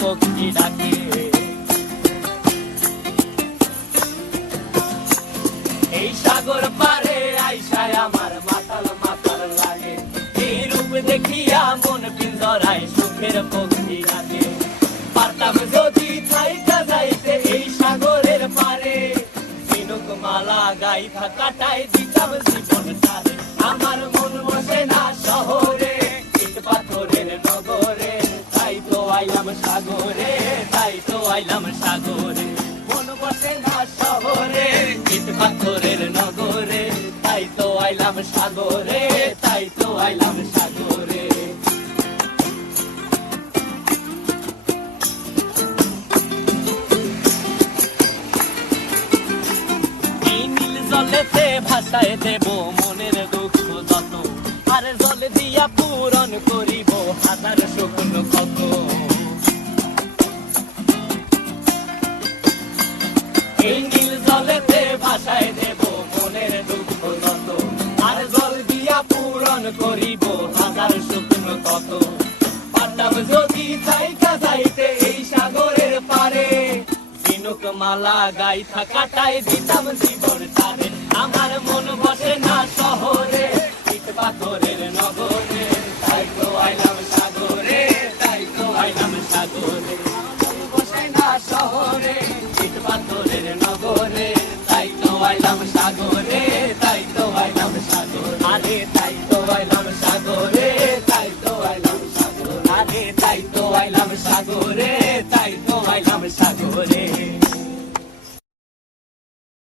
পক্ষী ডাকে। এই সাগর পারে আইসায় আমার মাতাল মাতাল লাগে। এই রূপ দেখিয়া মন পিন্দরায় সুখের পক্ষী ডাকে। পারতাম যদি থাইকা যাইতে এই সাগরের পারে। তিনুক মালা গাইথা কাটাই দিতাম সাগরে, তাই তো আইলাম সাগরে। মন বসে না শহরে, ইট পাথরের নগরে, তাই তো আইলাম সাগরে, তাই তো আইলাম সাগরে। জলেতে ভাসায় দেব মনের দুঃখ যত, আর জলে দিয়া পূরণ করিব হাজার শুকনো আর জল দিয়া পূরণ করিব হাজার শুকনো কত পারতাম যদি চাইতা যাইতে এই সাগরের পারে ঝিনুক মালা গাই থাকাটাই দিতাম জীবন তারে। আইলাম সাগরে, তাই তো আইলাম সাগর। আরে, তাই তো আইলাম সাগরে, তাই তো আইলাম সাগর। আরে, তাই তো আইলাম সাগরে।